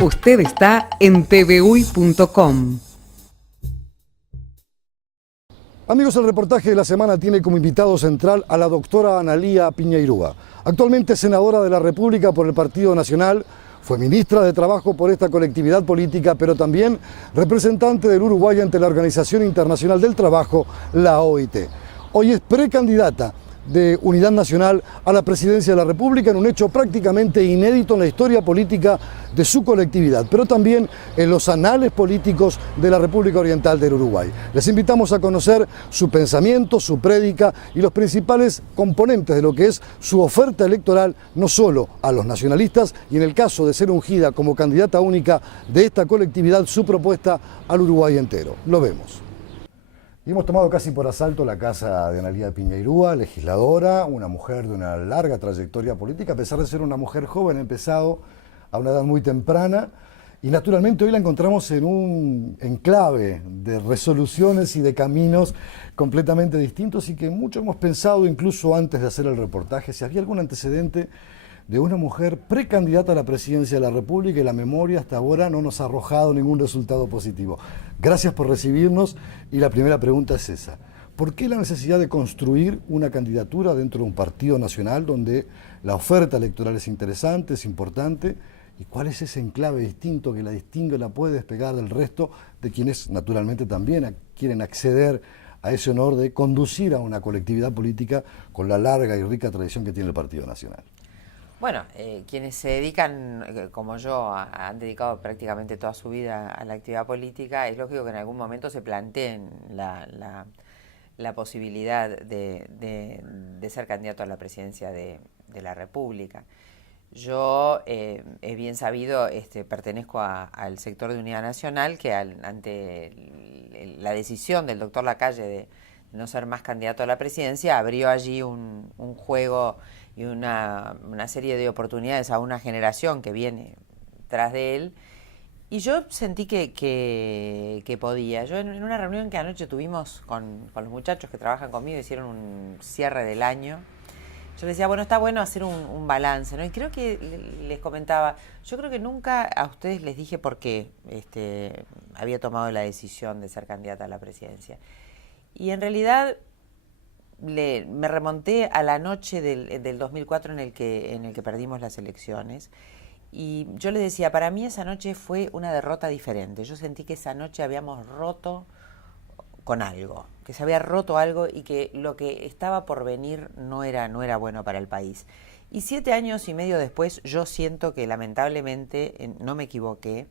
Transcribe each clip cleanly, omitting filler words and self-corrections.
Usted está en tvui.com. Amigos, el reportaje de la semana tiene como invitado central a la doctora Analía Piñeirúa, actualmente senadora de la República por el Partido Nacional, fue ministra de Trabajo por esta colectividad política, pero también representante del Uruguay ante la Organización Internacional del Trabajo, la OIT. Hoy es precandidata de Unidad Nacional a la presidencia de la República en un hecho prácticamente inédito en la historia política de su colectividad, pero también en los anales políticos de la República Oriental del Uruguay. Les invitamos a conocer su pensamiento, su prédica y los principales componentes de lo que es su oferta electoral, no solo a los nacionalistas y en el caso de ser ungida como candidata única de esta colectividad, su propuesta al Uruguay entero. Lo vemos. Y hemos tomado casi por asalto la casa de Analía Piñeirúa, legisladora, una mujer de una larga trayectoria política, a pesar de ser una mujer joven, ha empezado a una edad muy temprana, y naturalmente hoy la encontramos en un enclave de resoluciones y de caminos completamente distintos y que mucho hemos pensado, incluso antes de hacer el reportaje, si había algún antecedente de una mujer precandidata a la presidencia de la República, y la memoria hasta ahora no nos ha arrojado ningún resultado positivo. Gracias por recibirnos, y la primera pregunta es esa. ¿Por qué la necesidad de construir una candidatura dentro de un partido nacional donde la oferta electoral es interesante, es importante? ¿Y cuál es ese enclave distinto que la distingue, la puede despegar del resto de quienes naturalmente también quieren acceder a ese honor de conducir a una colectividad política con la larga y rica tradición que tiene el Partido Nacional? Bueno, quienes se dedican, como yo, han dedicado prácticamente toda su vida a la actividad política, es lógico que en algún momento se planteen la posibilidad de ser candidato a la presidencia de la República. Yo, es bien sabido, pertenezco al sector de Unidad Nacional, que ante la decisión del doctor Lacalle de no ser más candidato a la presidencia, abrió allí un juego y una serie de oportunidades a una generación que viene tras de él, y yo sentí que podía. Yo en una reunión que anoche tuvimos con los muchachos que trabajan conmigo, hicieron un cierre del año, yo les decía, bueno, está bueno hacer un balance, ¿no? Y creo que les comentaba, yo creo que nunca a ustedes les dije por qué había tomado la decisión de ser candidata a la presidencia. Y en realidad me remonté a la noche del 2004 en el que perdimos las elecciones, y yo les decía, para mí esa noche fue una derrota diferente. Yo sentí que esa noche habíamos roto con algo, que se había roto algo y que lo que estaba por venir no era bueno para el país. Y 7 años y medio después yo siento que lamentablemente no me equivoqué,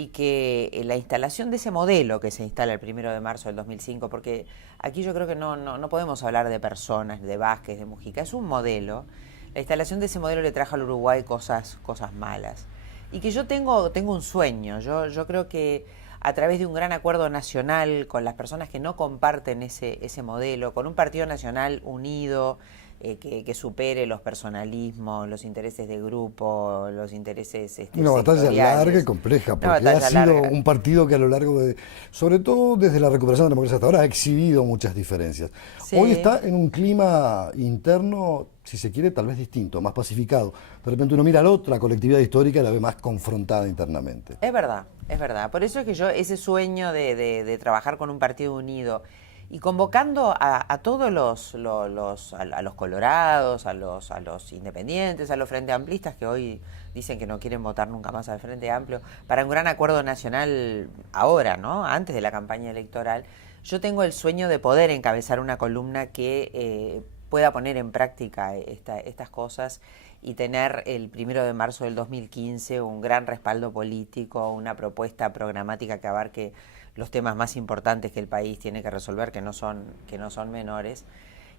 y que la instalación de ese modelo que se instala el 1 de marzo del 2005, porque aquí yo creo que no podemos hablar de personas, de Vázquez, de Mujica, es un modelo. La instalación de ese modelo le trajo al Uruguay cosas malas. Y que yo tengo un sueño, yo creo que a través de un gran acuerdo nacional con las personas que no comparten ese modelo, con un partido nacional unido, que supere los personalismos, los intereses de grupo, los intereses una batalla larga y compleja, porque ha sido un partido que a lo largo de, sobre todo desde la recuperación de la democracia hasta ahora, ha exhibido muchas diferencias. Sí. Hoy está en un clima interno, si se quiere, tal vez distinto, más pacificado. De repente uno mira a la otra colectividad histórica y la ve más confrontada internamente. Es verdad, es verdad. Por eso es que yo, ese sueño de trabajar con un partido unido y convocando a todos a los colorados, a los independientes, a los frente amplistas que hoy dicen que no quieren votar nunca más al Frente Amplio, para un gran acuerdo nacional ahora, ¿no? Antes de la campaña electoral, yo tengo el sueño de poder encabezar una columna que pueda poner en práctica estas cosas y tener el 1 de marzo del 2015 un gran respaldo político, una propuesta programática que abarque los temas más importantes que el país tiene que resolver, que no son menores.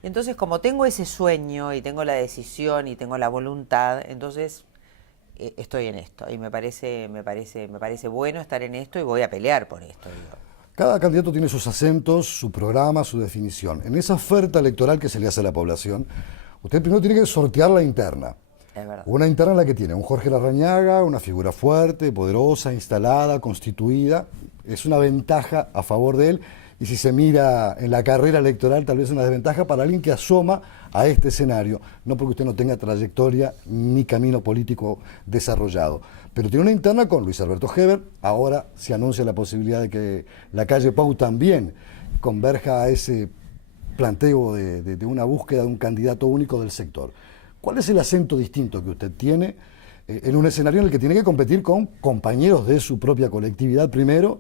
Y entonces, como tengo ese sueño y tengo la decisión y tengo la voluntad, entonces estoy en esto. Y me parece bueno estar en esto, y voy a pelear por esto, digo. Cada candidato tiene sus acentos, su programa, su definición. En esa oferta electoral que se le hace a la población, usted primero tiene que sortear la interna. Es verdad. Una interna en la que tiene un Jorge Larrañaga, una figura fuerte, poderosa, instalada, constituida. Es una ventaja a favor de él, y si se mira en la carrera electoral, tal vez una desventaja para alguien que asoma a este escenario, no porque usted no tenga trayectoria ni camino político desarrollado. pero tiene una interna con Luis Alberto Heber. Ahora se anuncia la posibilidad de que la calle Pau también converja a ese planteo de una búsqueda de un candidato único del sector. ¿Cuál es el acento distinto que usted tiene en un escenario en el que tiene que competir con compañeros de su propia colectividad, primero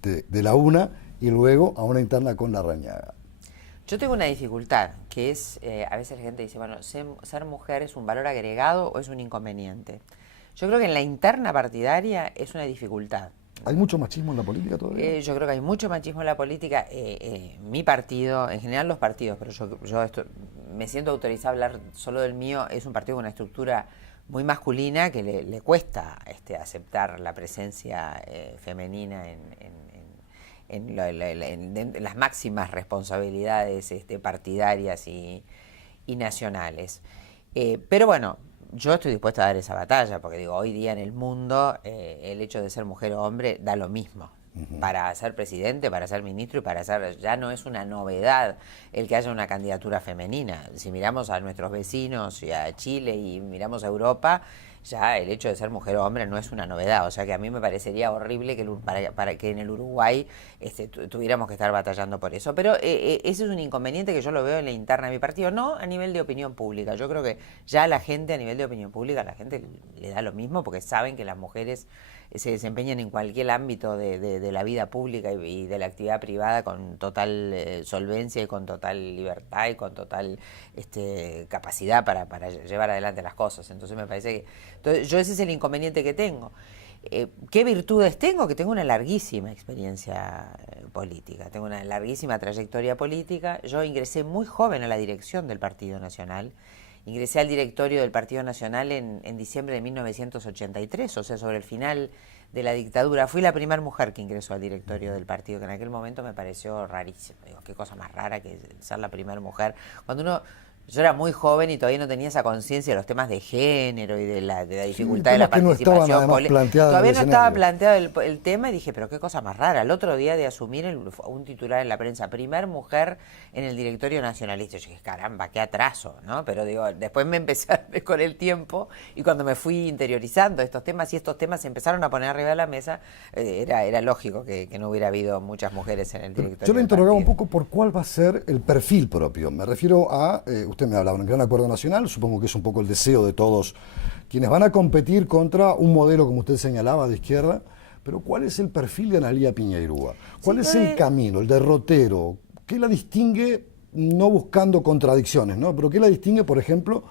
de la UNA y luego a una interna con Larrañaga? Yo tengo una dificultad, que es, a veces la gente dice, bueno, ser mujer es un valor agregado o es un inconveniente. Yo creo que en la interna partidaria es una dificultad. ¿Hay mucho machismo en la política todavía? Yo creo que hay mucho machismo en la política. Mi partido, en general los partidos, pero yo me siento autorizada a hablar solo del mío, es un partido con una estructura muy masculina que le cuesta aceptar la presencia femenina en las máximas responsabilidades partidarias y nacionales. Pero bueno, yo estoy dispuesta a dar esa batalla, porque digo, hoy día en el mundo el hecho de ser mujer o hombre da lo mismo. Para ser presidente, para ser ministro y para ser... Ya no es una novedad el que haya una candidatura femenina. Si miramos a nuestros vecinos y a Chile y miramos a Europa, ya el hecho de ser mujer o hombre no es una novedad. O sea que a mí me parecería horrible que para que en el Uruguay tuviéramos que estar batallando por eso. Pero ese es un inconveniente que yo lo veo en la interna de mi partido, no a nivel de opinión pública. Yo creo que ya a la gente, a nivel de opinión pública, a la gente le da lo mismo porque saben que las mujeres se desempeñan en cualquier ámbito de la vida pública y de la actividad privada con total solvencia y con total libertad y con total capacidad para llevar adelante las cosas. Entonces me parece que yo ese es el inconveniente que tengo. ¿Qué virtudes tengo? Que tengo una larguísima experiencia política, tengo una larguísima trayectoria política. Yo ingresé muy joven a la dirección del Partido Nacional. Ingresé al directorio del Partido Nacional en diciembre de 1983, o sea, sobre el final de la dictadura. Fui la primera mujer que ingresó al directorio del partido, que en aquel momento me pareció rarísimo. Digo, qué cosa más rara que ser la primera mujer. Yo era muy joven y todavía no tenía esa conciencia de los temas de género y de la dificultad de la participación política. Todavía no estaba planteado el tema y dije, pero qué cosa más rara. El otro día de asumir un titular en la prensa, primer mujer en el directorio nacionalista. Yo dije, caramba, qué atraso, ¿no? Pero digo, después me empecé a ver con el tiempo y cuando me fui interiorizando estos temas y estos temas se empezaron a poner arriba de la mesa, era lógico que no hubiera habido muchas mujeres en el directorio. Yo le interrogaba un poco por cuál va a ser el perfil propio. Me refiero a... usted me hablaba de un gran acuerdo nacional, supongo que es un poco el deseo de todos quienes van a competir contra un modelo, como usted señalaba, de izquierda, pero ¿cuál es el perfil de Analía Piñeirúa? ¿Cuál es el camino, el derrotero? ¿Qué la distingue, no buscando contradicciones, ¿no? Pero qué la distingue, por ejemplo,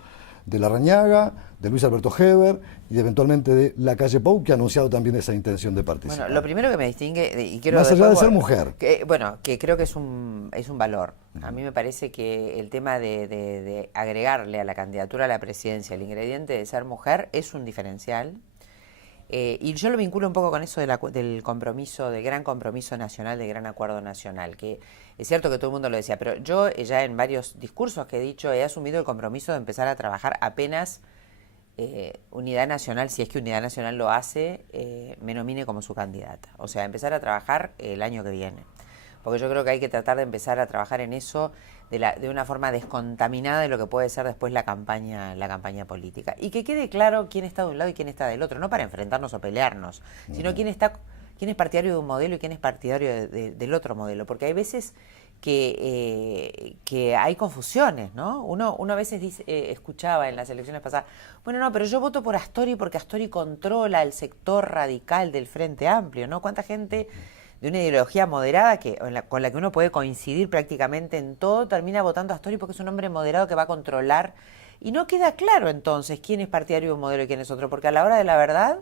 de Larrañaga, de Luis Alberto Heber y eventualmente de la calle Pau, que ha anunciado también esa intención de participar? Bueno, lo primero que me distingue, y quiero más allá de ser mujer, que creo que es un valor. A mí me parece que el tema de agregarle a la candidatura a la presidencia el ingrediente de ser mujer es un diferencial. Y yo lo vinculo un poco con eso del compromiso, del gran compromiso nacional, del gran acuerdo nacional, que es cierto que todo el mundo lo decía, pero yo ya en varios discursos que he dicho he asumido el compromiso de empezar a trabajar apenas Unidad Nacional, si es que Unidad Nacional lo hace, me nomine como su candidata. O sea, empezar a trabajar el año que viene. Porque yo creo que hay que tratar de empezar a trabajar en eso de una forma descontaminada de lo que puede ser después la campaña política. Y que quede claro quién está de un lado y quién está del otro, no para enfrentarnos o pelearnos, sino quién es partidario de un modelo y quién es partidario del otro modelo. Porque hay veces que hay confusiones, ¿no? Uno a veces escuchaba en las elecciones pasadas, bueno, no, pero yo voto por Astori porque Astori controla el sector radical del Frente Amplio, ¿no? ¿Cuánta gente de una ideología moderada con la que uno puede coincidir prácticamente en todo, termina votando a Astori porque es un hombre moderado que va a controlar? Y no queda claro entonces quién es partidario de un modelo y quién es otro, porque a la hora de la verdad,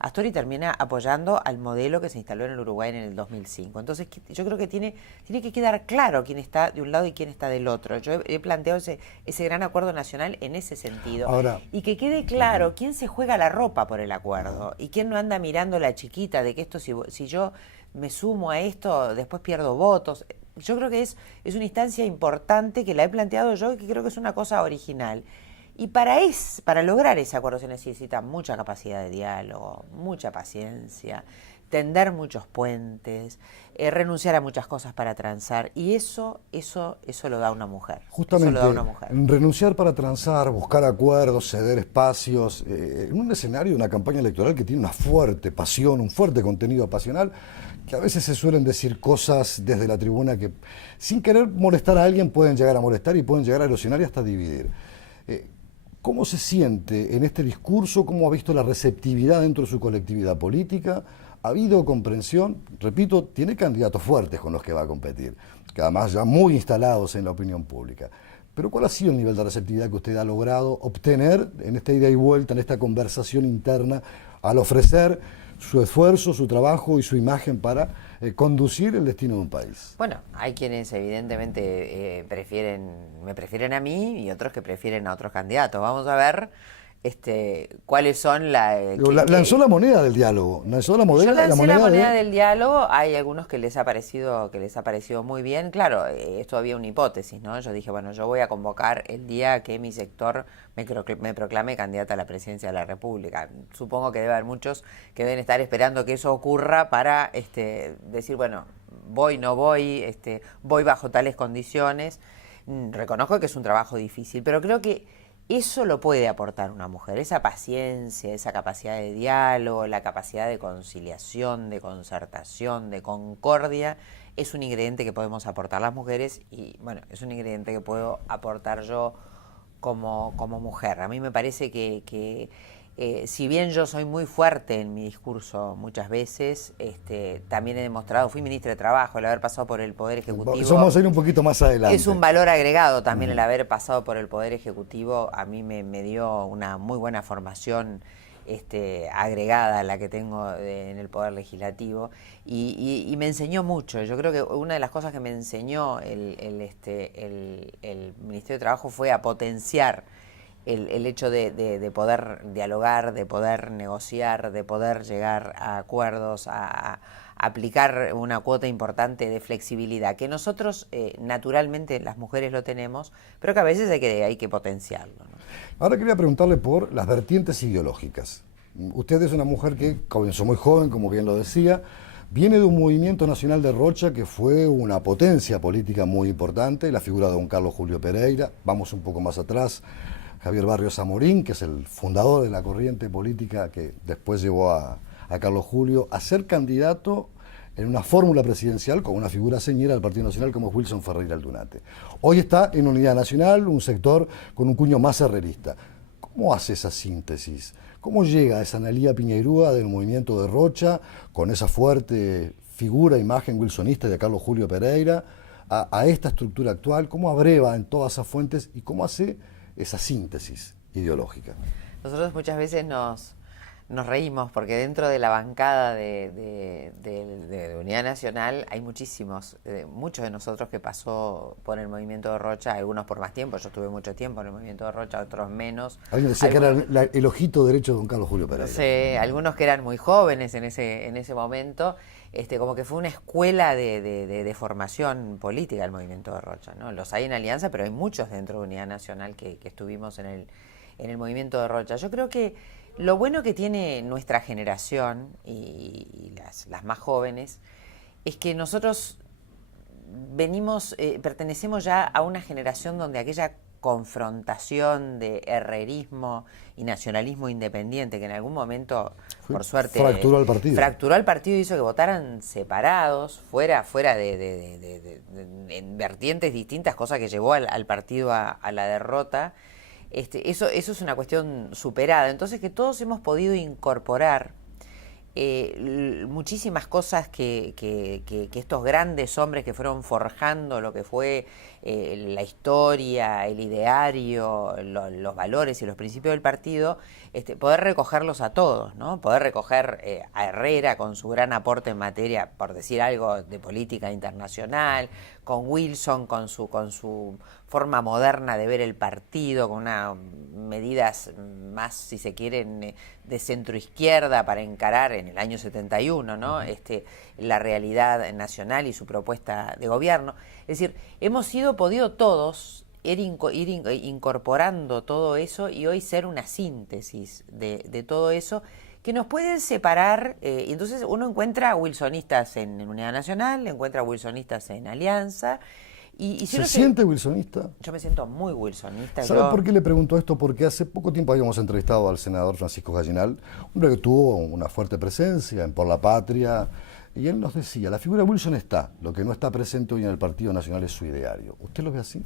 Astori termina apoyando al modelo que se instaló en el Uruguay en el 2005. Entonces yo creo que tiene que quedar claro quién está de un lado y quién está del otro. Yo he planteado ese gran acuerdo nacional en ese sentido. Ahora, y que quede claro quién se juega la ropa por el acuerdo y quién no anda mirando la chiquita de que esto, si yo me sumo a esto, después pierdo votos. Yo creo que es una instancia importante que la he planteado yo y que creo que es una cosa original. Y para lograr ese acuerdo se necesita mucha capacidad de diálogo, mucha paciencia, tender muchos puentes, renunciar a muchas cosas para transar, y eso lo da una mujer. Justamente, eso lo da una mujer. Renunciar para transar, buscar acuerdos, ceder espacios, en un escenario de una campaña electoral que tiene una fuerte pasión, un fuerte contenido pasional, que a veces se suelen decir cosas desde la tribuna que sin querer molestar a alguien pueden llegar a molestar y pueden llegar a erosionar y hasta dividir. ¿Cómo se siente en este discurso? ¿Cómo ha visto la receptividad dentro de su colectividad política? ¿Ha habido comprensión? Repito, tiene candidatos fuertes con los que va a competir, que además ya muy instalados en la opinión pública. Pero ¿cuál ha sido el nivel de receptividad que usted ha logrado obtener en esta ida y vuelta, en esta conversación interna, al ofrecer su esfuerzo, su trabajo y su imagen para conducir el destino de un país? Bueno, hay quienes evidentemente me prefieren a mí y otros que prefieren a otros candidatos. Vamos a ver cuáles son lanzó la moneda del diálogo. Lanzó la Yo moneda, lancé la moneda del diálogo. Hay algunos que les ha parecido muy bien. Claro, es todavía una hipótesis, ¿no? Yo dije, bueno, yo voy a convocar el día que mi sector me proclame candidata a la presidencia de la República. Supongo que debe haber muchos que deben estar esperando que eso ocurra para decir, bueno, voy, no voy, voy bajo tales condiciones. Reconozco que es un trabajo difícil, pero creo que eso lo puede aportar una mujer, esa paciencia, esa capacidad de diálogo, la capacidad de conciliación, de concertación, de concordia, es un ingrediente que podemos aportar las mujeres y, bueno, es un ingrediente que puedo aportar yo como mujer. A mí me parece que si bien yo soy muy fuerte en mi discurso muchas veces, también he demostrado, fui ministra de Trabajo, el haber pasado por el Poder Ejecutivo. Eso vamos a ir un poquito más adelante. Es un valor agregado también el haber pasado por el Poder Ejecutivo. A mí me dio una muy buena formación agregada a la que tengo en el Poder Legislativo y me enseñó mucho. Yo creo que una de las cosas que me enseñó el Ministerio de Trabajo fue a potenciar el hecho de poder dialogar, de poder negociar, de poder llegar a acuerdos, a aplicar una cuota importante de flexibilidad, que nosotros naturalmente las mujeres lo tenemos, pero que a veces hay que potenciarlo, ¿no? Ahora quería preguntarle por las vertientes ideológicas. Usted es una mujer que comenzó muy joven, como bien lo decía, viene de un movimiento nacional de Rocha que fue una potencia política muy importante, la figura de don Carlos Julio Pereira. Vamos un poco más atrás, Javier Barrios Amorín, que es el fundador de la corriente política que después llevó a Carlos Julio a ser candidato en una fórmula presidencial con una figura señera del Partido Nacional como Wilson Ferreira Aldunate. Hoy está en Unidad Nacional, un sector con un cuño más herrerista. ¿Cómo hace esa síntesis? ¿Cómo llega esa Analía Piñeirúa del movimiento de Rocha, con esa fuerte figura, imagen wilsonista de Carlos Julio Pereira, a esta estructura actual? ¿Cómo abreva en todas esas fuentes y cómo hace esa síntesis ideológica? Nosotros muchas veces nos reímos porque dentro de la bancada de Unidad Nacional hay muchos de nosotros que pasó por el movimiento de Rocha, algunos por más tiempo. Yo estuve mucho tiempo en el movimiento de Rocha, otros menos. Alguien decía que era el ojito derecho de don Carlos Julio Pereira. Sí, algunos que eran muy jóvenes en ese momento, como que fue una escuela de formación política el movimiento de Rocha, ¿no? Los hay en Alianza, pero hay muchos dentro de Unidad Nacional que estuvimos en el movimiento de Rocha. Yo creo que lo bueno que tiene nuestra generación y las más jóvenes es que nosotros pertenecemos ya a una generación donde aquella confrontación de herrerismo y nacionalismo independiente que en algún momento, por suerte, fracturó al partido y hizo que votaran separados, fuera en vertientes distintas, cosa que llevó al partido a la derrota. Eso es una cuestión superada. Entonces, que todos hemos podido incorporar muchísimas cosas que estos grandes hombres que fueron forjando lo que fue la historia, el ideario, los valores y los principios del partido, poder recogerlos a todos, ¿no? Poder recoger a Herrera con su gran aporte en materia, por decir algo, de política internacional, con Wilson con su forma moderna de ver el partido, con unas medidas más, si se quieren, de centroizquierda para encarar en el año 71, ¿no? La realidad nacional y su propuesta de gobierno. Es decir, hemos podido todos ir incorporando todo eso y hoy ser una síntesis de todo eso que nos pueden separar, y entonces uno encuentra wilsonistas en Unidad Nacional, encuentra wilsonistas en Alianza. Y si ¿Se siente wilsonista? Yo me siento muy wilsonista. ¿Sabe por qué le pregunto esto? Porque hace poco tiempo habíamos entrevistado al senador Francisco Gallinal, hombre que tuvo una fuerte presencia en Por la Patria, y él nos decía, la figura de Wilson está, lo que no está presente hoy en el Partido Nacional es su ideario. ¿Usted lo ve así?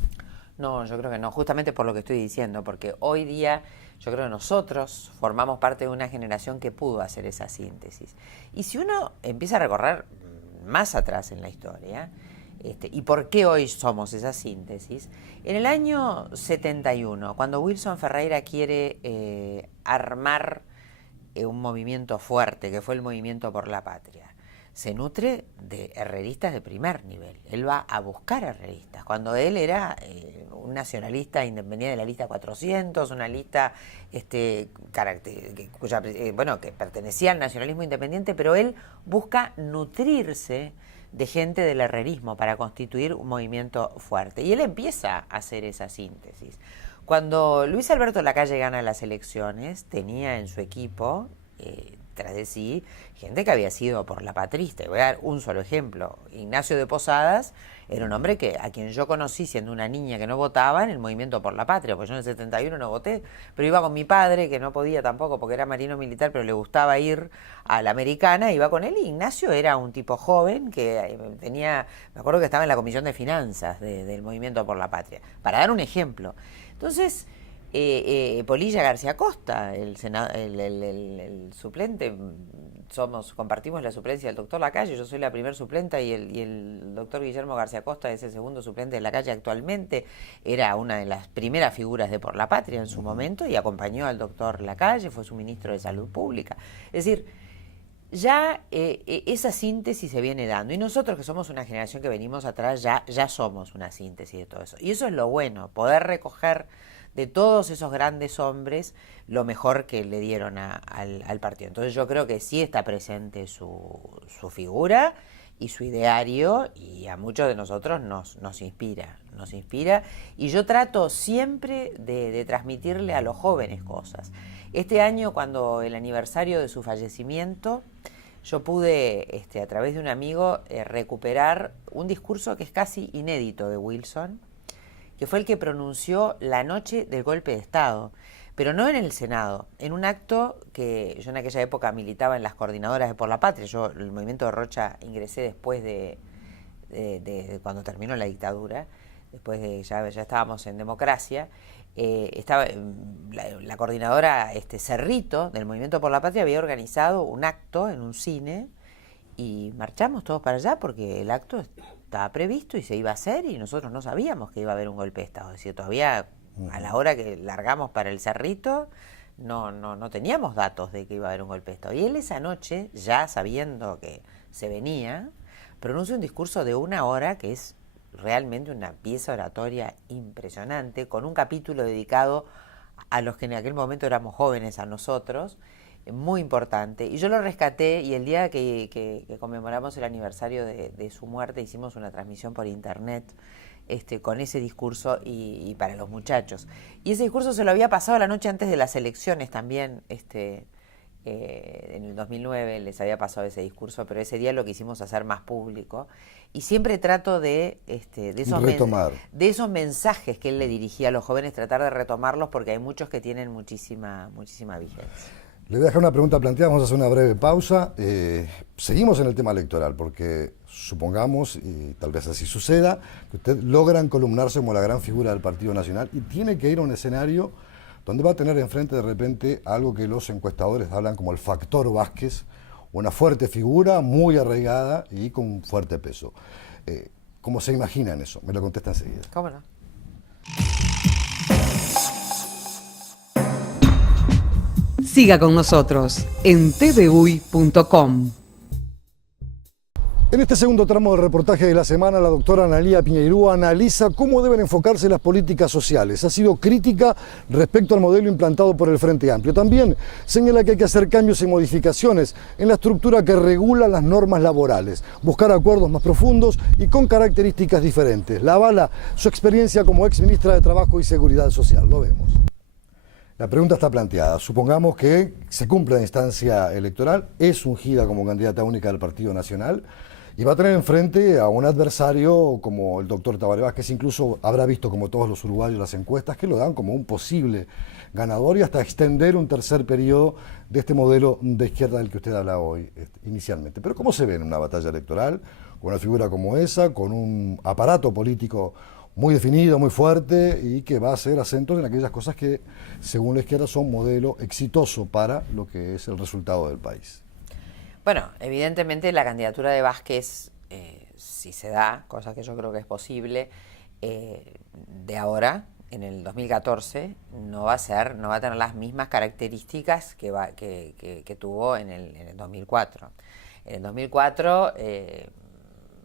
No, yo creo que no, justamente por lo que estoy diciendo, porque hoy día yo creo que nosotros formamos parte de una generación que pudo hacer esa síntesis. Y si uno empieza a recorrer más atrás en la historia, ¿y por qué hoy somos esa síntesis? En el año 71, cuando Wilson Ferreira quiere armar un movimiento fuerte, que fue el Movimiento por la Patria, se nutre de herreristas de primer nivel. Él va a buscar herreristas. Cuando él era un nacionalista independiente de la lista 400, una lista que pertenecía al nacionalismo independiente, pero él busca nutrirse de gente del herrerismo para constituir un movimiento fuerte. Y él empieza a hacer esa síntesis. Cuando Luis Alberto Lacalle gana las elecciones, tenía en su equipo, tras de sí, gente que había sido por la patrista. Y voy a dar un solo ejemplo. Ignacio de Posadas era un hombre a quien yo conocí siendo una niña que no votaba en el Movimiento por la Patria, porque yo en el 71 no voté, pero iba con mi padre, que no podía tampoco porque era marino militar, pero le gustaba ir a la Americana, iba con él, y Ignacio era un tipo joven que me acuerdo que estaba en la Comisión de Finanzas del Movimiento por la Patria, para dar un ejemplo. Entonces, Polilla García Costa, el suplente, compartimos la suplencia del doctor Lacalle, yo soy la primer suplenta y el doctor Guillermo García Costa es el segundo suplente de Lacalle actualmente, era una de las primeras figuras de Por la Patria en su momento y acompañó al doctor Lacalle, fue su ministro de Salud Pública. Es decir, ya esa síntesis se viene dando y nosotros que somos una generación que venimos atrás ya somos una síntesis de todo eso. Y eso es lo bueno, poder recoger de todos esos grandes hombres lo mejor que le dieron al partido. Entonces yo creo que sí está presente su figura y su ideario, y a muchos de nosotros nos inspira, y yo trato siempre de transmitirle a los jóvenes cosas. Este año, cuando el aniversario de su fallecimiento, yo pude, a través de un amigo, recuperar un discurso que es casi inédito de Wilson, que fue el que pronunció la noche del golpe de Estado, pero no en el Senado, en un acto que yo en aquella época militaba en las coordinadoras de Por la Patria. Yo el movimiento de Rocha ingresé después de cuando terminó la dictadura, después de ya estábamos en democracia. Estaba la coordinadora Cerrito del Movimiento por la Patria había organizado un acto en un cine y marchamos todos para allá porque el acto estaba previsto y se iba a hacer y nosotros no sabíamos que iba a haber un golpe de Estado. Es decir, todavía a la hora que largamos para el Cerrito no teníamos datos de que iba a haber un golpe de Estado. Y él esa noche, ya sabiendo que se venía, pronuncia un discurso de 1 hora que es realmente una pieza oratoria impresionante, con un capítulo dedicado a los que en aquel momento éramos jóvenes, a nosotros, muy importante. Y yo lo rescaté y el día que conmemoramos el aniversario de su muerte hicimos una transmisión por internet con ese discurso y para los muchachos. Y ese discurso se lo había pasado la noche antes de las elecciones también, en el 2009 les había pasado ese discurso, pero ese día lo quisimos hacer más público. Y siempre trato de esos mensajes que él le dirigía a los jóvenes, tratar de retomarlos porque hay muchos que tienen muchísima vigencia. Le voy a dejar una pregunta planteada, vamos a hacer una breve pausa. Seguimos en el tema electoral, porque supongamos, y tal vez así suceda, que usted logra encolumnarse como la gran figura del Partido Nacional y tiene que ir a un escenario donde va a tener enfrente de repente algo que los encuestadores hablan como el factor Vázquez, una fuerte figura, muy arraigada y con fuerte peso. ¿Cómo se imaginan eso? Me lo contesta enseguida. ¿Cómo no? Siga con nosotros en tvui.com. En este segundo tramo del reportaje de la semana, la doctora Analía Piñeirúa analiza cómo deben enfocarse las políticas sociales. Ha sido crítica respecto al modelo implantado por el Frente Amplio. También señala que hay que hacer cambios y modificaciones en la estructura que regula las normas laborales, buscar acuerdos más profundos y con características diferentes. La avala su experiencia como exministra de Trabajo y Seguridad Social. Lo vemos. La pregunta está planteada. Supongamos que se cumple la instancia electoral, es ungida como candidata única del Partido Nacional y va a tener enfrente a un adversario como el doctor Tabaré Vázquez, que incluso habrá visto como todos los uruguayos las encuestas que lo dan como un posible ganador y hasta extender un tercer periodo de este modelo de izquierda del que usted habla hoy inicialmente. Pero ¿cómo se ve en una batalla electoral con una figura como esa, con un aparato político muy definido, muy fuerte y que va a hacer acentos en aquellas cosas que, según la izquierda, son modelo exitoso para lo que es el resultado del país? Bueno, evidentemente la candidatura de Vázquez, si se da, cosa que yo creo que es posible, de ahora, en el 2014, no va a tener las mismas características que tuvo en el 2004. En el 2004...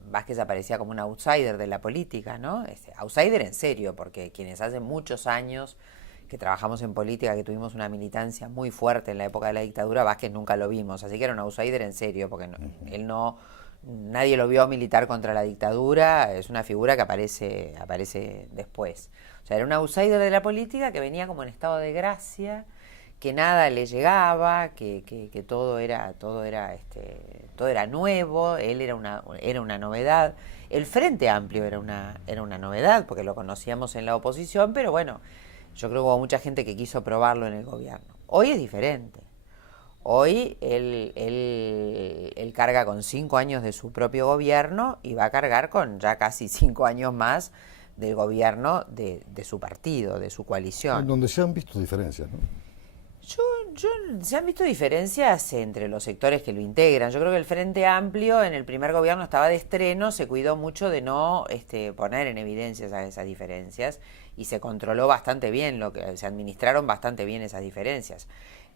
Vázquez aparecía como un outsider de la política, ¿no? Outsider en serio, porque quienes hace muchos años que trabajamos en política, que tuvimos una militancia muy fuerte en la época de la dictadura, Vázquez nunca lo vimos, así que era un outsider en serio, porque nadie lo vio militar contra la dictadura, es una figura que aparece después. O sea, era un outsider de la política que venía como en estado de gracia, que nada le llegaba, que todo era nuevo, él era una novedad. El Frente Amplio era una novedad, porque lo conocíamos en la oposición, pero bueno, yo creo que hubo mucha gente que quiso probarlo en el gobierno. Hoy es diferente. Hoy él carga con 5 años de su propio gobierno y va a cargar con ya casi 5 años más del gobierno de su partido, de su coalición. En donde se han visto diferencias, ¿no? Se han visto diferencias entre los sectores que lo integran. Yo creo que el Frente Amplio en el primer gobierno estaba de estreno, se cuidó mucho de no poner en evidencia esas diferencias y se controló bastante bien, se administraron bastante bien esas diferencias.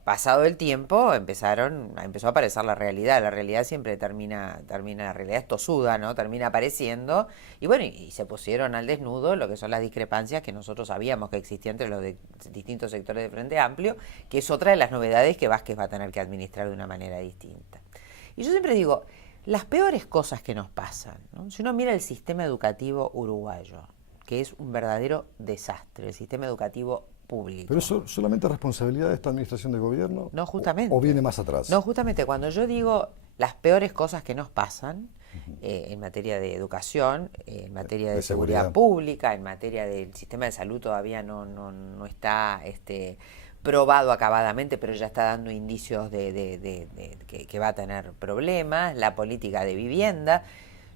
Pasado el tiempo empezó a aparecer la realidad. La realidad siempre termina, la realidad es tosuda, ¿no? Termina apareciendo y bueno, y se pusieron al desnudo lo que son las discrepancias que nosotros sabíamos que existían entre los distintos sectores del Frente Amplio, que es otra de las novedades que Vázquez va a tener que administrar de una manera distinta. Y yo siempre digo, las peores cosas que nos pasan, ¿no? Si uno mira el sistema educativo uruguayo, que es un verdadero desastre, el sistema educativo público. ¿Pero eso solamente es responsabilidad de esta administración de gobierno? No, justamente. ¿O viene más atrás? No, justamente, cuando yo digo las peores cosas que nos pasan, en materia de educación, en materia de seguridad pública, en materia del sistema de salud todavía no está probado acabadamente, pero ya está dando indicios de que va a tener problemas, la política de vivienda.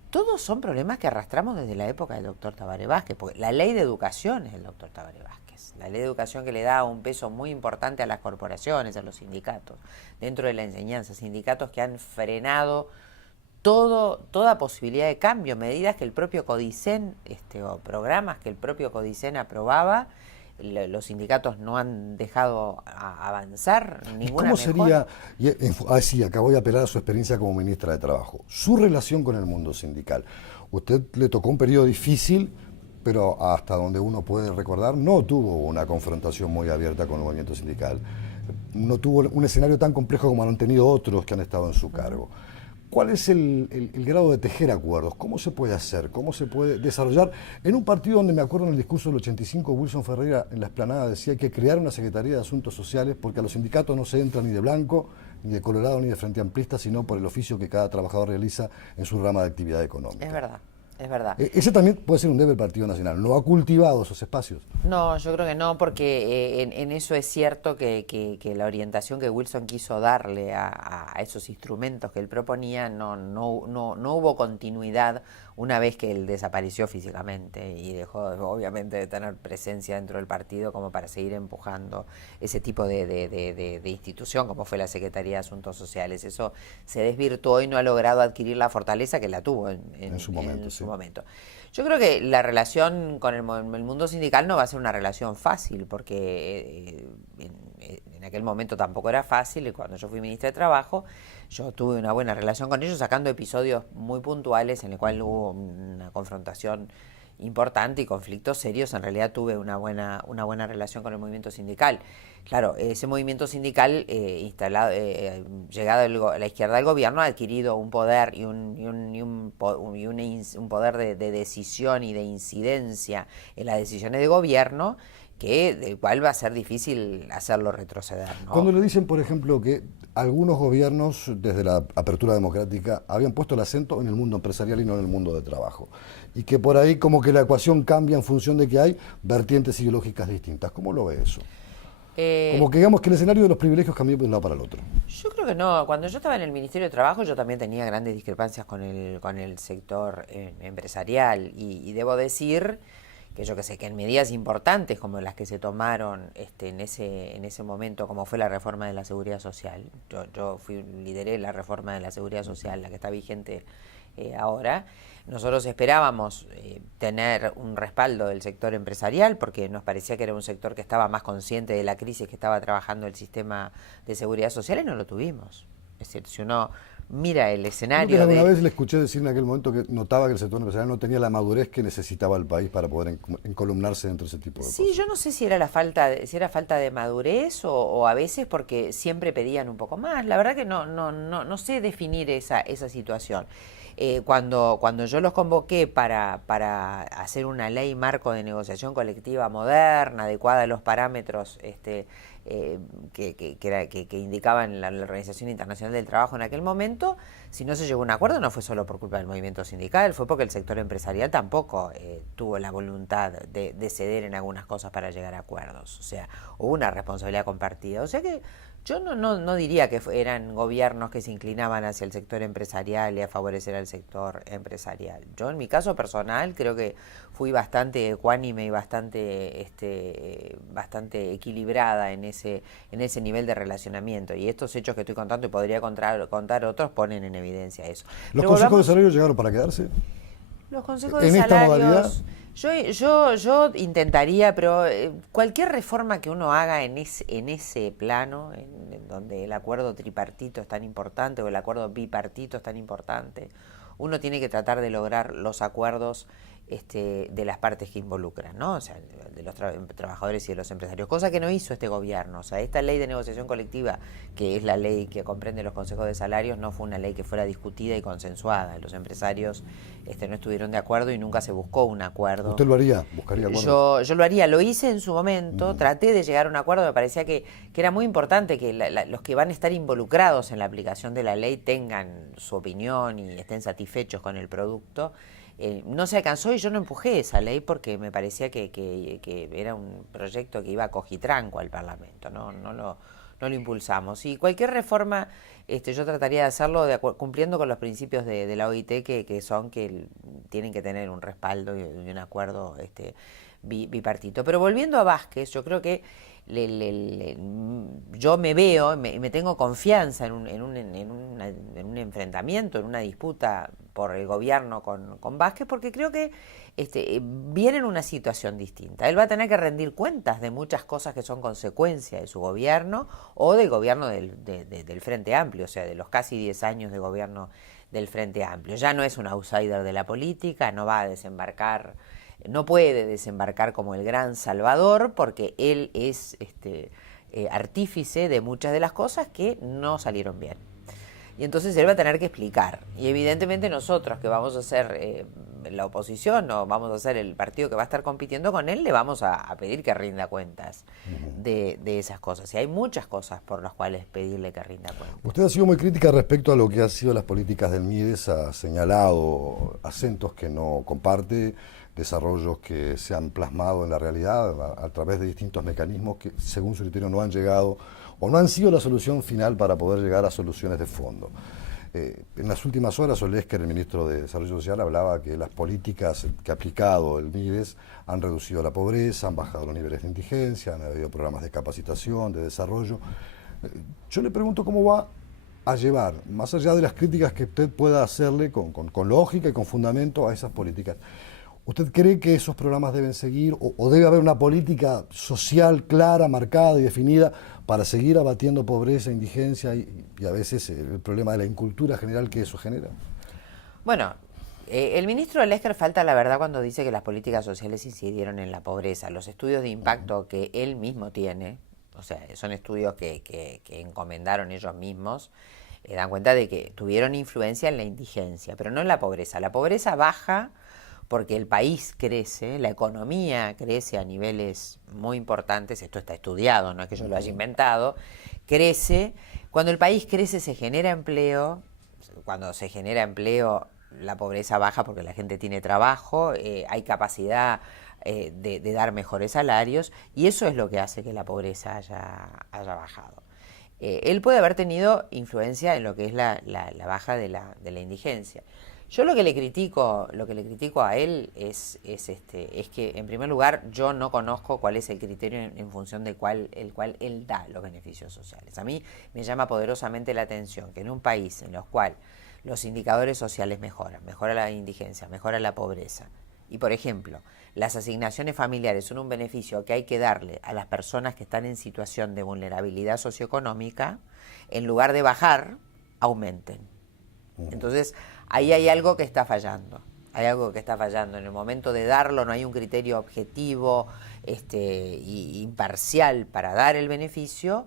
Todos son problemas que arrastramos desde la época del doctor Tabaré Vázquez, porque la ley de educación es del doctor Tabaré Vázquez. La ley de educación que le da un peso muy importante a las corporaciones, a los sindicatos, dentro de la enseñanza, sindicatos que han frenado toda posibilidad de cambio, medidas que el propio Codicen, o programas que el propio Codicen aprobaba, los sindicatos no han dejado avanzar ninguna ¿Cómo sería, sí, acá voy a apelar a su experiencia como ministra de Trabajo, su relación con el mundo sindical? Usted le tocó un periodo difícil, pero hasta donde uno puede recordar, no tuvo una confrontación muy abierta con el movimiento sindical. No tuvo un escenario tan complejo como han tenido otros que han estado en su cargo. ¿Cuál es el grado de tejer acuerdos? ¿Cómo se puede hacer? ¿Cómo se puede desarrollar? En un partido donde me acuerdo en el discurso del 85, Wilson Ferreira en la explanada decía que hay que crear una Secretaría de Asuntos Sociales porque a los sindicatos no se entra ni de blanco, ni de colorado, ni de frente amplista, sino por el oficio que cada trabajador realiza en su rama de actividad económica. Es verdad. Es verdad. Ese también puede ser un deber del Partido Nacional. ¿No ha cultivado esos espacios? No, yo creo que no, porque en eso es cierto que la orientación que Wilson quiso darle a esos instrumentos que él proponía no hubo continuidad una vez que él desapareció físicamente y dejó obviamente de tener presencia dentro del partido como para seguir empujando ese tipo de institución como fue la Secretaría de Asuntos Sociales. Eso se desvirtuó y no ha logrado adquirir la fortaleza que la tuvo en su momento. Yo creo que la relación con el mundo sindical no va a ser una relación fácil, porque en aquel momento tampoco era fácil, y cuando yo fui ministra de Trabajo, yo tuve una buena relación con ellos, sacando episodios muy puntuales en los cuales hubo una confrontación importante y conflictos serios. En realidad tuve una buena relación con el movimiento sindical. Claro, ese movimiento sindical llegado a la izquierda del gobierno ha adquirido un poder y un poder de decisión y de incidencia en las decisiones de gobierno del cual va a ser difícil hacerlo retroceder, ¿no? Cuando le dicen, por ejemplo, que algunos gobiernos, desde la apertura democrática, habían puesto el acento en el mundo empresarial y no en el mundo de trabajo, y que por ahí como que la ecuación cambia en función de que hay vertientes ideológicas distintas, ¿cómo lo ve eso? Como que digamos que el escenario de los privilegios cambió de un lado para el otro. Yo creo que no. Cuando yo estaba en el Ministerio de Trabajo, yo también tenía grandes discrepancias con el sector empresarial, y debo decir que yo que sé, que en medidas importantes como las que se tomaron en ese momento, como fue la reforma de la Seguridad Social, yo lideré la reforma de la Seguridad Social, la que está vigente ahora. Nosotros esperábamos tener un respaldo del sector empresarial, porque nos parecía que era un sector que estaba más consciente de la crisis que estaba trabajando el sistema de seguridad social, y no lo tuvimos. Es decir, si uno mira el escenario... Alguna vez le escuché decir en aquel momento que notaba que el sector empresarial no tenía la madurez que necesitaba el país para poder encolumnarse dentro de ese tipo de cosas. Sí, yo no sé si era falta de madurez, o a veces porque siempre pedían un poco más. La verdad que no sé definir esa situación. Cuando yo los convoqué para hacer una ley marco de negociación colectiva moderna, adecuada a los parámetros que indicaban la Organización Internacional del Trabajo en aquel momento, si no se llegó a un acuerdo no fue solo por culpa del movimiento sindical, fue porque el sector empresarial tampoco tuvo la voluntad de ceder en algunas cosas para llegar a acuerdos. O sea, hubo una responsabilidad compartida. O sea que yo no diría que eran gobiernos que se inclinaban hacia el sector empresarial y a favorecer al sector empresarial. Yo, en mi caso personal, creo que fui bastante ecuánime y bastante equilibrada en ese nivel de relacionamiento. Y estos hechos que estoy contando, y podría contar otros, ponen en evidencia eso. ¿Los consejos de salario llegaron para quedarse? Los consejos de salarios, yo intentaría, pero cualquier reforma que uno haga en ese plano, en donde el acuerdo tripartito es tan importante o el acuerdo bipartito es tan importante, uno tiene que tratar de lograr los acuerdos de las partes que involucran, ¿no? O sea, de los trabajadores y de los empresarios, cosa que no hizo este gobierno. O sea, esta ley de negociación colectiva, que es la ley que comprende los consejos de salarios, no fue una ley que fuera discutida y consensuada. Los empresarios no estuvieron de acuerdo y nunca se buscó un acuerdo. ¿Usted lo haría? ¿Buscaría acuerdos? Yo lo haría, lo hice en su momento, traté de llegar a un acuerdo. Me parecía que era muy importante que los que van a estar involucrados en la aplicación de la ley tengan su opinión y estén satisfechos con el producto. No se alcanzó y yo no empujé esa ley porque me parecía que era un proyecto que iba a cojitranco al Parlamento, no lo impulsamos. Y cualquier reforma yo trataría de hacerlo cumpliendo con los principios de la OIT, que son que tienen que tener un respaldo y un acuerdo bipartito. Pero volviendo a Vázquez, yo creo que yo me veo, me tengo confianza en un enfrentamiento, en una disputa por el gobierno con Vázquez, porque creo que viene en una situación distinta. Él va a tener que rendir cuentas de muchas cosas que son consecuencia de su gobierno o del gobierno del Frente Amplio, o sea, de los casi 10 años de gobierno del Frente Amplio. Ya no es un outsider de la política, no va a desembarcar, no puede desembarcar como el gran salvador, porque él es artífice de muchas de las cosas que no salieron bien. Y entonces él va a tener que explicar. Y evidentemente nosotros, que vamos a ser la oposición o vamos a ser el partido que va a estar compitiendo con él, le vamos a pedir que rinda cuentas de esas cosas. Y hay muchas cosas por las cuales pedirle que rinda cuentas. Usted ha sido muy crítica respecto a lo que han sido las políticas del MIDES, ha señalado acentos que no comparte, desarrollos que se han plasmado en la realidad a través de distintos mecanismos que, según su criterio, no han llegado o no han sido la solución final para poder llegar a soluciones de fondo. En las últimas horas, Olesker, el ministro de Desarrollo Social, hablaba que las políticas que ha aplicado el MIDES han reducido la pobreza, han bajado los niveles de indigencia, han habido programas de capacitación, de desarrollo. Yo le pregunto cómo va a llevar, más allá de las críticas que usted pueda hacerle con lógica y con fundamento a esas políticas. ¿Usted cree que esos programas deben seguir o debe haber una política social clara, marcada y definida para seguir abatiendo pobreza, indigencia y a veces el problema de la incultura general que eso genera? Bueno, el ministro Olesker falta la verdad cuando dice que las políticas sociales incidieron en la pobreza. Los estudios de impacto que él mismo tiene, o sea, son estudios que encomendaron ellos mismos, dan cuenta de que tuvieron influencia en la indigencia, pero no en la pobreza. La pobreza baja porque el país crece, la economía crece a niveles muy importantes, esto está estudiado, no es que yo lo haya inventado, crece, cuando el país crece se genera empleo, cuando se genera empleo la pobreza baja porque la gente tiene trabajo, hay capacidad de dar mejores salarios y eso es lo que hace que la pobreza haya bajado. Él puede haber tenido influencia en lo que es la baja de la indigencia. Yo lo que le critico a él es que en primer lugar yo no conozco cuál es el criterio en función del cual él da los beneficios sociales. A mí me llama poderosamente la atención que en un país en el cual los indicadores sociales mejora la indigencia, mejora la pobreza, y por ejemplo, las asignaciones familiares son un beneficio que hay que darle a las personas que están en situación de vulnerabilidad socioeconómica, en lugar de bajar, aumenten. Entonces, ahí hay algo que está fallando. Hay algo que está fallando. En el momento de darlo no hay un criterio objetivo y imparcial para dar el beneficio,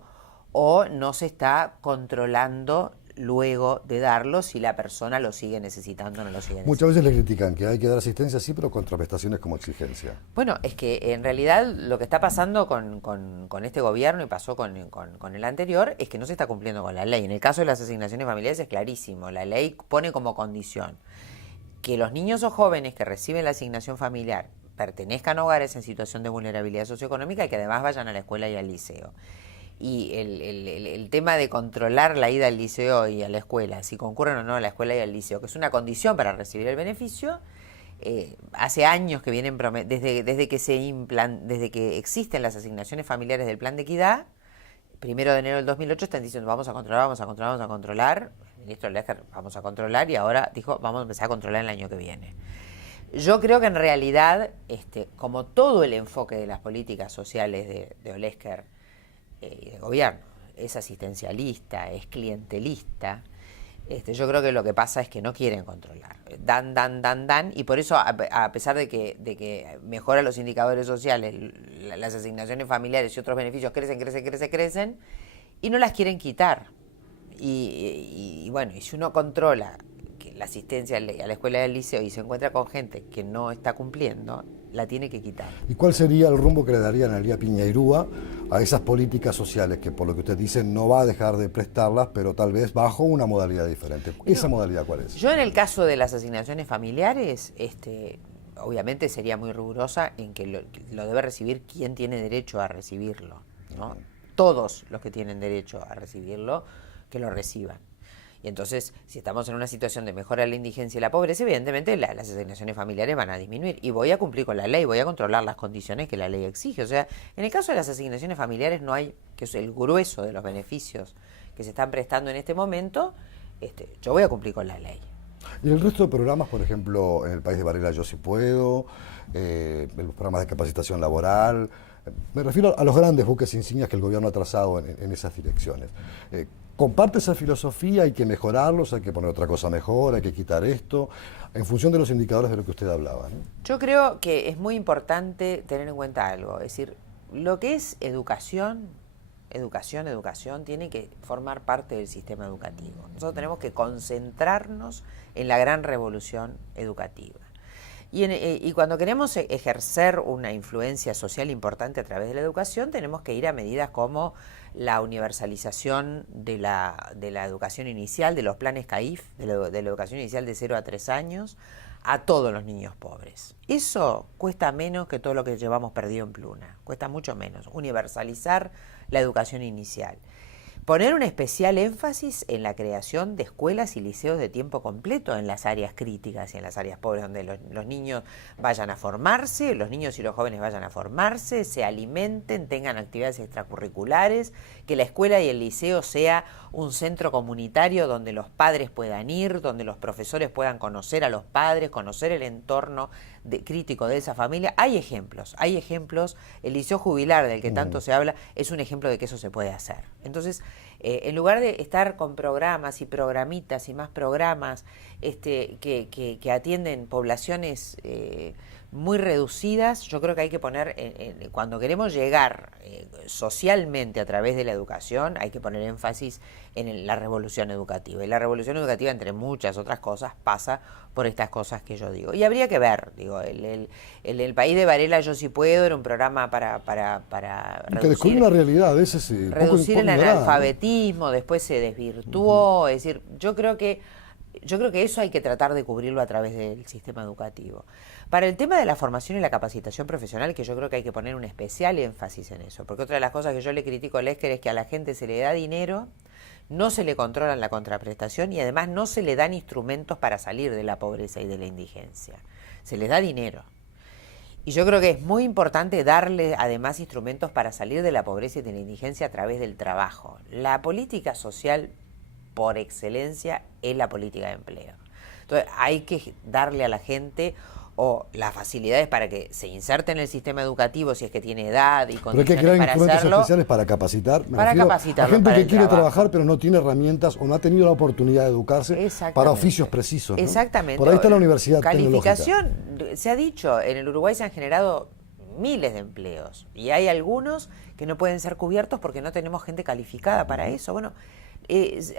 o no se está controlando luego de darlo si la persona lo sigue necesitando o no lo sigue necesitando. Muchas veces le critican que hay que dar asistencia, sí, pero contraprestaciones como exigencia. Bueno, es que en realidad lo que está pasando con este gobierno y pasó con el anterior es que no se está cumpliendo con la ley. En el caso de las asignaciones familiares es clarísimo. La ley pone como condición que los niños o jóvenes que reciben la asignación familiar pertenezcan a hogares en situación de vulnerabilidad socioeconómica y que además vayan a la escuela y al liceo. Y el tema de controlar la ida al liceo y a la escuela, si concurren o no a la escuela y al liceo, que es una condición para recibir el beneficio, hace años que vienen desde que existen las asignaciones familiares del Plan de Equidad, 1 de enero del 2008 están diciendo vamos a controlar, el ministro Lesker vamos a controlar y ahora dijo vamos a empezar a controlar el año que viene. Yo creo que en realidad, como todo el enfoque de las políticas sociales de Olesker, y de gobierno, es asistencialista, es clientelista, yo creo que lo que pasa es que no quieren controlar, dan, y por eso a pesar de que mejora los indicadores sociales, las asignaciones familiares y otros beneficios crecen, y no las quieren quitar. Y bueno, y si uno controla que la asistencia a la escuela y al liceo y se encuentra con gente que no está cumpliendo, la tiene que quitar. ¿Y cuál sería el rumbo que le daría Analía Piñeirúa a esas políticas sociales que, por lo que usted dice, no va a dejar de prestarlas, pero tal vez bajo una modalidad diferente? ¿Esa modalidad cuál es? Yo en el caso de las asignaciones familiares, obviamente sería muy rigurosa en que lo debe recibir quien tiene derecho a recibirlo, ¿no? Todos los que tienen derecho a recibirlo, que lo reciban. Y entonces, si estamos en una situación de mejora de la indigencia y la pobreza, evidentemente las asignaciones familiares van a disminuir. Y voy a cumplir con la ley, voy a controlar las condiciones que la ley exige. O sea, en el caso de las asignaciones familiares no hay, que es el grueso de los beneficios que se están prestando en este momento, yo voy a cumplir con la ley. Y el resto de programas, por ejemplo, en el país de Varela Yo Sí Puedo, los programas de capacitación laboral, me refiero a los grandes buques insignias que el gobierno ha trazado en esas direcciones. ¿Comparte esa filosofía? ¿Hay que mejorarlos? ¿Hay que poner otra cosa mejor? ¿Hay que quitar esto? En función de los indicadores de lo que usted hablaba, ¿no? Yo creo que es muy importante tener en cuenta algo. Es decir, lo que es educación tiene que formar parte del sistema educativo. Nosotros tenemos que concentrarnos en la gran revolución educativa. Y cuando queremos ejercer una influencia social importante a través de la educación, tenemos que ir a medidas como la universalización de la educación inicial, de los planes CAIF, de la educación inicial de 0 a 3 años, a todos los niños pobres. Eso cuesta menos que todo lo que llevamos perdido en Pluna, cuesta mucho menos, universalizar la educación inicial. Poner un especial énfasis en la creación de escuelas y liceos de tiempo completo en las áreas críticas y en las áreas pobres, donde los niños vayan a formarse, los niños y los jóvenes vayan a formarse, se alimenten, tengan actividades extracurriculares, que la escuela y el liceo sea un centro comunitario donde los padres puedan ir, donde los profesores puedan conocer a los padres, conocer el entorno crítico de esa familia. Hay ejemplos, el liceo jubilar del que tanto se habla es un ejemplo de que eso se puede hacer. Entonces, en lugar de estar con programas y programitas y más programas que atienden poblaciones muy reducidas. Yo creo que hay que poner, cuando queremos llegar socialmente a través de la educación, hay que poner énfasis en la revolución educativa. Y la revolución educativa, entre muchas otras cosas, pasa por estas cosas que yo digo. Y habría que ver, digo, el país de Varela, Yo Sí Puedo, era un programa para que descubrió una realidad, ese es reducir el analfabetismo, ¿no? Después se desvirtuó, es decir, yo creo que eso hay que tratar de cubrirlo a través del sistema educativo. Para el tema de la formación y la capacitación profesional, que yo creo que hay que poner un especial énfasis en eso, porque otra de las cosas que yo le critico a Lesker es que a la gente se le da dinero, no se le controlan la contraprestación y además no se le dan instrumentos para salir de la pobreza y de la indigencia. Se les da dinero. Y yo creo que es muy importante darle además instrumentos para salir de la pobreza y de la indigencia a través del trabajo. La política social por excelencia es la política de empleo. Entonces hay que darle a la gente o las facilidades para que se inserte en el sistema educativo si es que tiene edad y condiciones para hacerlo. Pero hay que crear instrumentos especiales para capacitar. Para capacitarlo. A gente para que quiere trabajo. trabajar pero no tiene herramientas o no ha tenido la oportunidad de educarse para oficios precisos, ¿no? Exactamente. Por ahí está la universidad Calificación, tecnológica. se ha dicho, en el Uruguay se han generado miles de empleos y hay algunos que no pueden ser cubiertos porque no tenemos gente calificada para eso. Bueno,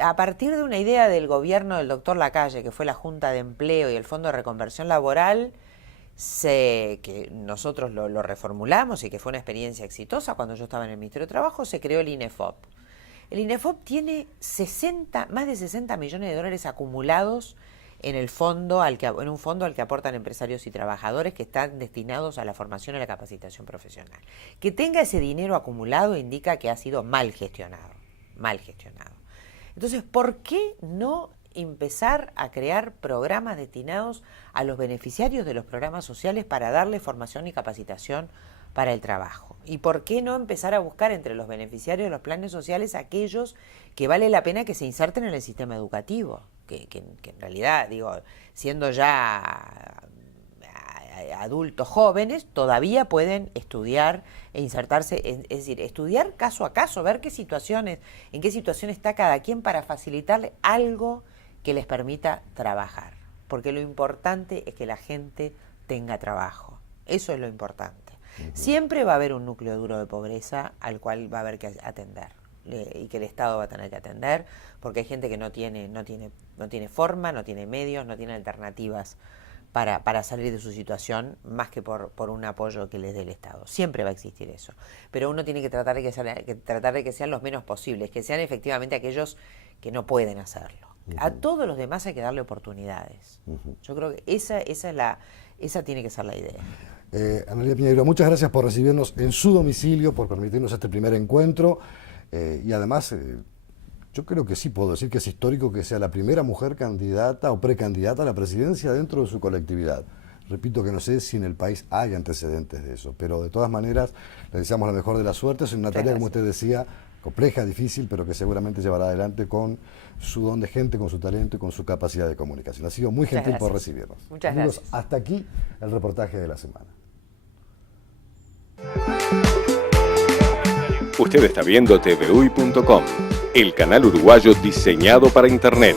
a partir de una idea del gobierno del doctor Lacalle, que fue la Junta de Empleo y el Fondo de Reconversión Laboral, que nosotros lo reformulamos y que fue una experiencia exitosa cuando yo estaba en el Ministerio de Trabajo, se creó el INEFOP. El INEFOP tiene más de 60 millones de dólares acumulados en un fondo al que aportan empresarios y trabajadores que están destinados a la formación y la capacitación profesional. Que tenga ese dinero acumulado indica que ha sido mal gestionado. Entonces, ¿por qué no empezar a crear programas destinados a los beneficiarios de los programas sociales para darle formación y capacitación para el trabajo? ¿Y por qué no empezar a buscar entre los beneficiarios de los planes sociales aquellos que vale la pena que se inserten en el sistema educativo? Que en realidad, digo, siendo ya adultos jóvenes, todavía pueden estudiar e insertarse, es decir, estudiar caso a caso, ver en qué situación está cada quien para facilitarle algo que les permita trabajar. Porque lo importante es que la gente tenga trabajo. Eso es lo importante. Siempre va a haber un núcleo duro de pobreza al cual va a haber que atender y que el Estado va a tener que atender, porque hay gente que no tiene forma, no tiene medios, no tiene alternativas para salir de su situación más que por un apoyo que les dé el Estado. Siempre va a existir eso. Pero uno tiene que tratar de que sean los menos posibles, que sean efectivamente aquellos que no pueden hacerlo. A todos los demás hay que darle oportunidades. Yo creo que esa tiene que ser la idea. Analía Piñeiro, muchas gracias por recibirnos en su domicilio, por permitirnos este primer encuentro y además yo creo que sí puedo decir que es histórico que sea la primera mujer candidata o precandidata a la presidencia dentro de su colectividad. Repito que no sé si en el país hay antecedentes de eso, pero de todas maneras le deseamos la mejor de las suertes. Es una tarea, como usted decía, compleja, difícil, pero que seguramente llevará adelante con su don de gente, con su talento y con su capacidad de comunicación. Ha sido muy gentil por recibirnos. Muchas Amigos, gracias. hasta aquí el reportaje de la semana. Usted está viendo TVUY.com, el canal uruguayo diseñado para Internet.